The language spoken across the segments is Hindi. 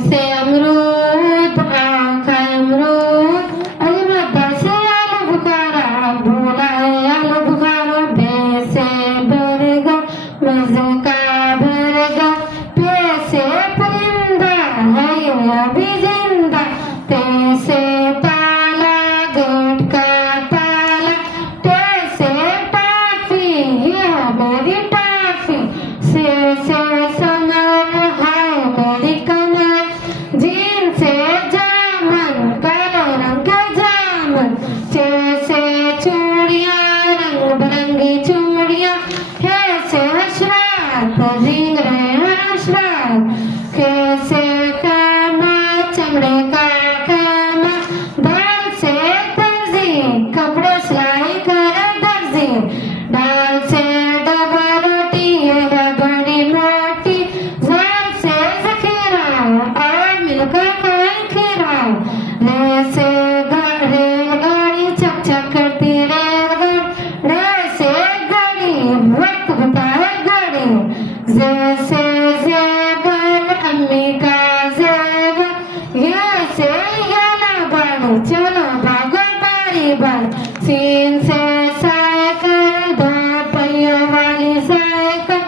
से अमरूद आँख अमरूद, अलबत्ता से आलू बुखारा, भोला है आलू बुखारा। बे से बरगद मज़े का बरगद, पे से परिंदा है ये अभी जिंदा, ते से ताला गेट का ताला, ते से टॉफी ये है मेरी टॉफी, से समर है मेरी कमर, जीन से जामन काले रंग के जामन, से चूड़ियाँ रंग बिरंगी चूड़ियाँ, है से अशरात भीग रहे हैं अशरात, कैसे खैमा चमड़े का खैमा, दाल से दर्जी कपड़े सिलाई करे दर्जी, दाल से डबल रोटी ये है बड़ी मोटी, जाल से जखीरा और मिलकर खाए खीरा, रे से रेलगाड़ी चक चक करती रेलगाड़ी, रे से गाड़ी वक्त बताए गाड़ी, जैसे जेबर अम्मी का जेबर, ये से याला बाड़ी चलो भागो बारी बार, सीन से साइकिल दो पहियों वाली साइकिल,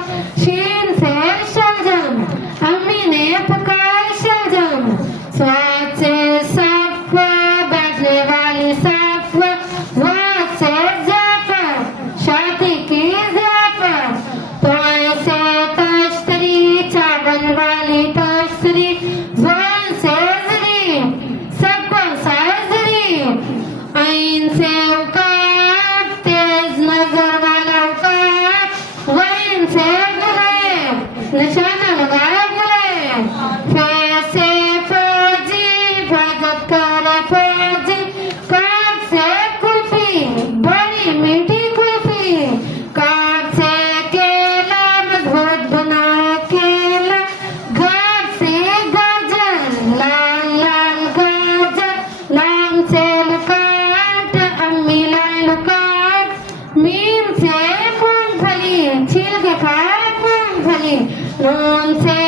शीन से शलजम अम्मी ने पकाए शलजम, स्वाद से सफ़ा बैठने वाली सफ़ा, स्वाद से ज़फ़र शादी की ज़फ़र, तोय से तश्तरी चावल वाली तश्तरी, ज़ोन से ज़री सबको साजरी, आइन से औकात तेज नजर वाला औकात, वैन से गुलेब निशाना लगाए गुलेब, फे से फौजी हिफाजत करे फौजी, काट से कुल्फी बड़ी मीठी कुल्फी, काट से केला मजबूत बनाए केला, घाट से गाजर लाल लाल गाजर, लाम से लुकाट अम्मी लाई लुकाट, मीम से मूंगफली छील के खाए मूंगफली, नून से